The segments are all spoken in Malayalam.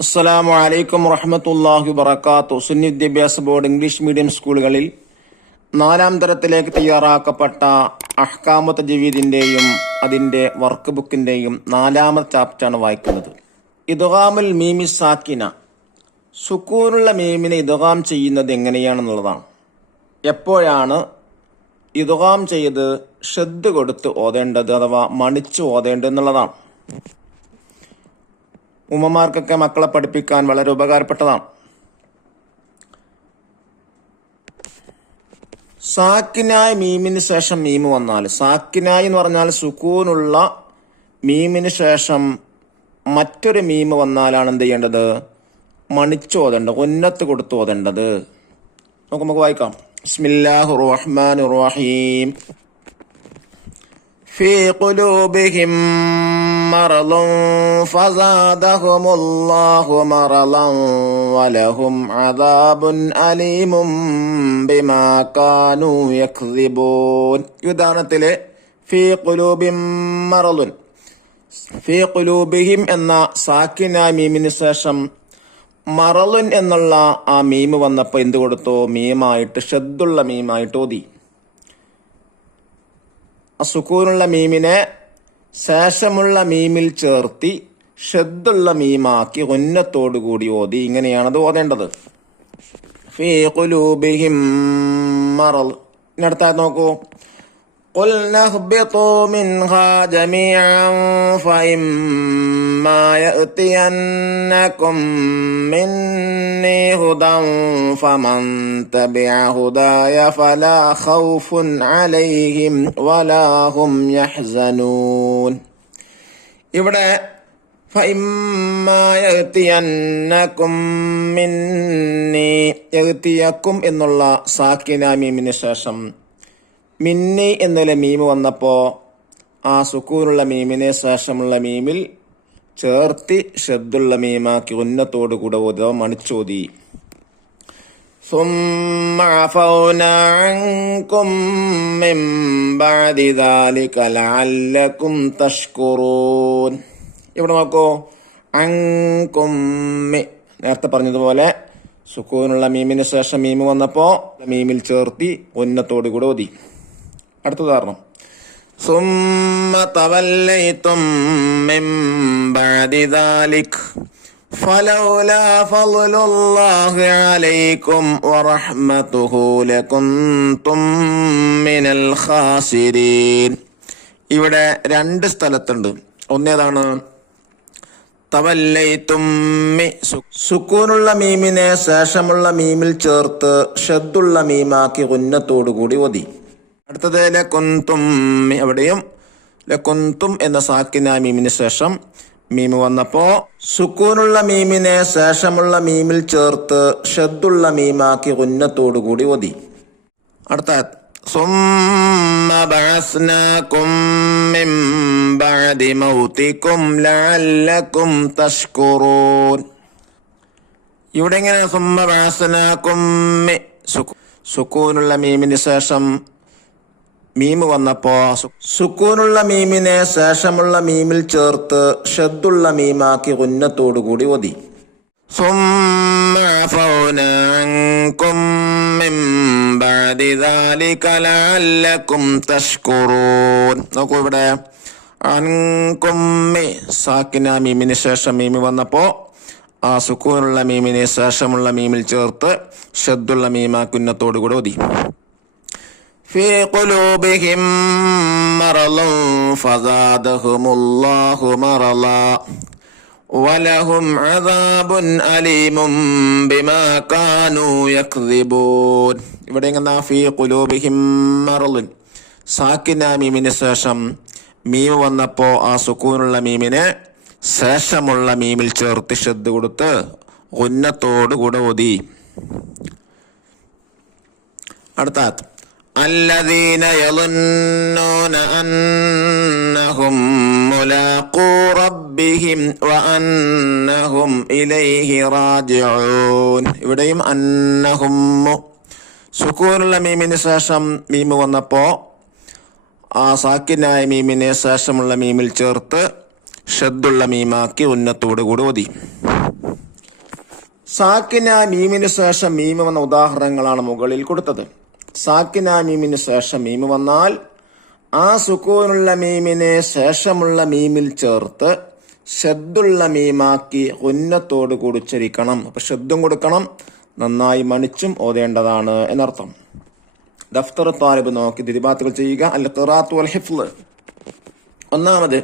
അസ്സലാമു അലൈക്കും വറഹ്മത്തുള്ളാഹി വബറകാതുഹു. സുന്നി വിദ്യാഭ്യാസ ബോർഡ് ഇംഗ്ലീഷ് മീഡിയം സ്കൂളുകളിൽ 4-ാം തരത്തിലേക്ക് തയ്യാറാക്കപ്പെട്ട അഹ്കാമു തജ്വീദിന്റെയും അതിന്റെ വർക്ക് ബുക്കിന്റെയും 4-ാമത്തെ ചാപ്റ്ററാണ് വായിക്കുന്നത്. ഇദ്ഗാമുൽ മീമി സാക്കിന, സുക്കൂനുള്ള മീമിനെ ഇദ്ഗാം ചെയ്യുന്നത് എങ്ങനെയാണെന്നുള്ളതാണ്. എപ്പോഴാണ് ഇദ്ഗാം ചെയ്ത് ഷദ് കൊടുത്ത് ഓതേണ്ടത് അഥവാ മണിച്ചു ഓതേണ്ടത് എന്നുള്ളതാണ്. ഉമ്മമാർക്കൊക്കെ മക്കളെ പഠിപ്പിക്കാൻ വളരെ ഉപകാരപ്പെട്ടതാണ്. സാക്കിനായ മീമിന് ശേഷം മീമ് വന്നാൽ, സാക്കിനായി എന്ന് പറഞ്ഞാൽ സുക്കൂനുള്ള മീമിന് ശേഷം മറ്റൊരു മീമ് വന്നാലാണ് എന്ത് ചെയ്യേണ്ടത്? മണിച്ചു ഓതേണ്ടത്, ഉന്നത്ത് കൊടുത്ത് ഓതേണ്ടത്. നമുക്ക് വായിക്കാം. ബിസ്മില്ലാഹിർ റഹ്മാനിർ റഹീം. ഫീ ഖുലൂബിഹിം മറളുൻ ഫസാദഹുമുല്ലാഹു മറളൻ വലഹും അദാബുൻ അലീമും ബിമാ കാനൂ യക്സിബൂൻ. ഉദാഹരണത്തില് ഫീ ഖുലൂബിഹിം മറളുൻ, ഫീ ഖുലൂബിഹിം എന്ന സാക്കിനായ മീമിന് ശേഷം മറളുൻ എന്നുള്ള ആ മീമ് വന്നപ്പോൾ എന്ത് കൊടുത്തു? മീമായിട്ട് ഷദ്ദുള്ള മീമായിട്ട് ഓതി. സുക്കൂനുള്ള മീമിനെ ശേഷമുള്ള മീമിൽ ചേർത്തി ഷദ്ദുള്ള മീമാക്കി ഉന്നത്തോടു കൂടി ഓതി. ഇങ്ങനെയാണത് ഓതേണ്ടത്. ഫീ ഖുലൂബിഹിം മറൾ. അടുത്ത നോക്കൂ. ഖുൽ നഹ്ബിതു മിൻഹാ ജമീഅൻ ഫഇമ്മാ യഅതിയന്നകും മിന്നീ ഹുദൻ ഫമൻ തബിഅ ഹുദായ ഫലാ ഖൗഫുൻ അലൈഹിം വലാ ഹും യഹ്സനൂൻ. ഇവിടെ ഫഇമ്മാ യഅതിയന്നകും മിന്നീ, യഅതിയക്കും എന്നുള്ള സാക്കിന മീമിന് ശേഷം മിന്നി എന്നുള്ള മീമ് വന്നപ്പോ ആ സുക്കൂനുള്ള മീമിനെ ശേഷമുള്ള മീമിൽ ചേർത്തി ഷദ്ദുള്ള മീമാക്കി ഉന്നത്തോടു കൂടെ ഓതോ മണിച്ചോതി. ثم عفونا عنكم من بعد ذلك لعلكم تشكرون. ഇവിടെ നോക്കൂ. അങ്കും, നേരത്തെ പറഞ്ഞതുപോലെ സുക്കൂനുള്ള മീമിന് ശേഷം മീമ് വന്നപ്പോ മീമിൽ ചേർത്തി ഉന്നത്തോടു കൂടെ ഓതി. അടുത്ത ഉദാഹരണം. ثم توليتم من بعد ذلك فلولا فضل الله عليكم ورحمته لكنتم من الخاسرين. ഇവിടെ രണ്ട് സ്ഥലത്തുണ്ട്. ഒന്നേതാണ്? തവല്ലൈതും, സുക്കൂനുള്ള മീമിനെ ശേഷമുള്ള മീമിൽ ചേർത്ത് ഷദ്ദുള്ള മീമാക്കി ഉന്നത്തോടു കൂടി ഓതി. അടുത്തത് ലകുന്തും, എവിടെയും ലകുന്തും എന്ന സാക്കിന മീമിന് ശേഷം മീമ് വന്നപ്പോ സുക്കൂനുള്ള മീമിനെ ശേഷമുള്ള മീമിൽ ചേർത്ത് ഷദ്ദുള്ള മീമാക്കി ഉന്നത്തോടു കൂടി ഓതി. അടുത്ത ثم بعثناكم من بعد موتكم لعلكم تشكرون. ഇവിടെ എങ്ങനെ? ثم بعثناكم, സുക്കൂനുള്ള മീമിന് ശേഷം മീമ് വന്നപ്പോ സുക്കൂനുള്ള മീമിനെ ശേഷമുള്ള മീമിൽ ചേർത്ത് ഷദ്ദുള്ള മീമാക്കി ഉന്നത്തോടു കൂടി ഓതി. ثم عفونا عنكم من بعد ذلك لعلكم تشكرون. നോക്കൂ ഇവിടെ അൻകും സാക്കിന മീമിന് ശേഷം മീമ് വന്നപ്പോ ആ സുക്കൂനുള്ള മീമിനെ ശേഷമുള്ള മീമിൽ ചേർത്ത് ഷദ്ദുള്ള മീമാക്കി ഉന്നത്തോടു കൂടി ഓതി. ഫീ ഖുലൂബിഹിം മറളുൻ ഫസാദഹുമുല്ലാഹു മറളാ വലഹും അദാബുൻ അലീമും ബിമാ കാനൂ യക്സിബൂൻ. ഇവിടെ എങ്ങനെ? ഫീ ഖുലൂബിഹിം മറളുൻ, സാക്കിന മീമിന് ശേഷം മീമ് വന്നപ്പോ ആ സുക്കൂനുള്ള മീമിനെ ശേഷമുള്ള മീമിൽ ചേർത്ത് ഷദ്ദ് കൊടുത്ത് ഉന്നത്തോടു കൂടെ ഓതി. അടുത്ത الذين يظنون أنهم ملاقو ربهم وأنهم إليه راجعون. ഇവിടെയും അന്നഹും, സുക്കൂനുള്ള മീമിന് ശേഷം മീമ് വന്നപ്പോ ആ സാക്കിനായ മീമിനെ ശേഷമുള്ള മീമിൽ ചേർത്ത് ഷദ്ദുള്ള മീമാക്കി ഉന്നത്തോടു കൂടി ഓതി. സാക്കിന മീമിന് ശേഷം മീമ് വന്ന ഉദാഹരണങ്ങളാണ് മുകളിൽ കൊടുത്തത്. സാക്കിന മീമിന് ശേഷം മീമ് വന്നാൽ ആ സുക്കൂനുള്ള മീമിനെ ശേഷമുള്ള മീമിൽ ചേർത്ത് ഷദ്ദുള്ള മീമാക്കി ഉന്നത്തോട് കൂടി ഉച്ചരിക്കണം. അപ്പൊ ഷദ്ദും കൊടുക്കണം, നന്നായി മണിച്ചും ഓതേണ്ടതാണ് എന്നർത്ഥം. ദഫ്തർ താലിബ് നോക്കി ദിരിബാത്തുകൾ ചെയ്യുക. അൽ ഖിറാഅത്ത് വൽ ഹിഫ്ള്. ഒന്നാമത്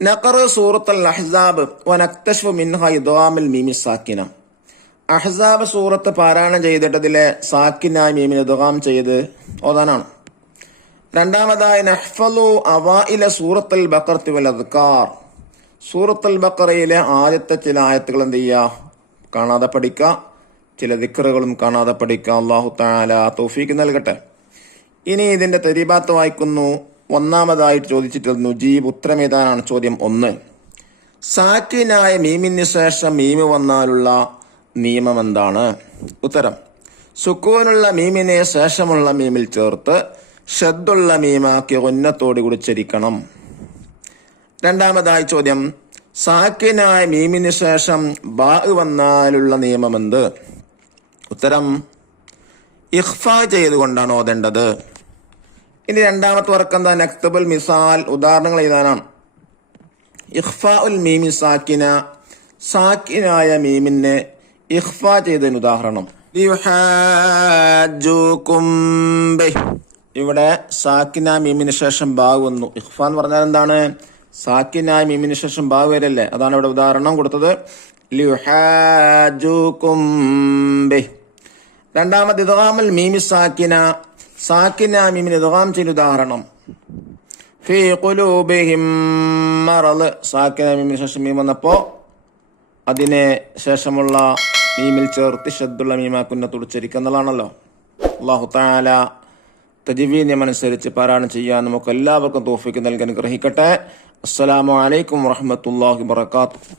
നഖറ സൂറത്തുൽ അഹ്സാബ് വനക്തശ്ഫു മിൻഹാ ഇദ്ഗാമുൽ മീമി സാക്കിന. അഹ്സാബ് സൂറത്ത് പാരായണം ചെയ്തിട്ടതിലെ സാക്കിനായ മീമിനെ ഇദ്ഗാം ചെയ്ത് ഓതാനാണ്. രണ്ടാമതായി നഹ്ഫളു അവൈല സൂറത്തുൽ ബഖറത്തി വൽ അദ്കാർ. സൂറത്തുൽ ബഖറയിലെ ആദ്യത്തെ ചില ആയത്തുകൾ എന്ത് ചെയ്യുക, കാണാതെ പഠിക്കുക. ചില ദിക്റുകളും കാണാതെ പഠിക്കുക. അല്ലാഹു തആല തൗഫീഖ് നൽകട്ടെ. ഇനി ഇതിന്റെ തരീബാത്ത് വായിക്കുന്നു. ഒന്നാമതായിട്ട് ചോദിച്ചിട്ടുള്ള നുജീബ് ഉത്തരമേതാനാണ്. ചോദ്യം 1. സാക്കിനായ മീമിന് ശേഷം മീമ് വന്നാലുള്ള നിയമം എന്താണ്? ഉത്തരം: സുക്കൂനുള്ള മീമിനെ ശേഷമുള്ള മീമിൽ ചേർത്ത് ഷദ്ദുള്ള മീമാക്കി ഉന്നത്തോട് കൂടി ഉച്ചരിക്കണം. രണ്ടാമതായി ചോദ്യം: സാക്കിനായ മീമിന് ശേഷം ബാ വന്നാലുള്ള നിയമമെന്ത്? ഉത്തരം: ഇഖ്ഫാ ചെയ്തുകൊണ്ടാണ് ഓതേണ്ടത്. ഇനി രണ്ടാമത്തെ വർക്ക് എന്താ? നക്തബുൽ മിസാൽ, ഉദാഹരണങ്ങൾ എഴുതാനാണ്. ഇഖ്ഫാ ഉൽ മീമി സാക്കിന, സാക്കിനായ മീമിനെ ഇഖ്ഫാ ചെയ്തതിന് ഉദാഹരണം. ഇവിടെ സാക്കിന മീമിന് ശേഷം ബാ വന്നു. ഇഖ്ഫ എന്ന് പറഞ്ഞാൽ എന്താണ്? സാക്കിനായ മീമിന് ശേഷം ബാ വരല്ലേ, അതാണ് ഇവിടെ ഉദാഹരണം കൊടുത്തത്. രണ്ടാമത് ഇദ്ഗാമുൽ മീമി സാക്കിന, സാക്കിന മീമിന് ഇദ്ഗാം ചെയ്ത ഉദാഹരണം. ഫീ ഖുലൂബിഹിം മറദ്, സാക്കിന മീമിന് ശേഷം മീം വന്നപ്പോ അതിനെ ശേഷമുള്ള മീമിൽ ചേർത്ത് ഷദ്ദുള്ള മീമാക്കുന്നത്തോട് ഉച്ചരിക്കുന്നതാണല്ലോ. അല്ലാഹു തആല തജ്വീദ് നിയമമനുസരിച്ച് പാരായണം ചെയ്യാൻ നമുക്ക് എല്ലാവർക്കും തൗഫീഖ് നൽകി അനുഗ്രഹിക്കട്ടെ. അസ്സലാമു അലൈക്കും വറഹ്മത്തുള്ളാഹി വബറകാതുഹു.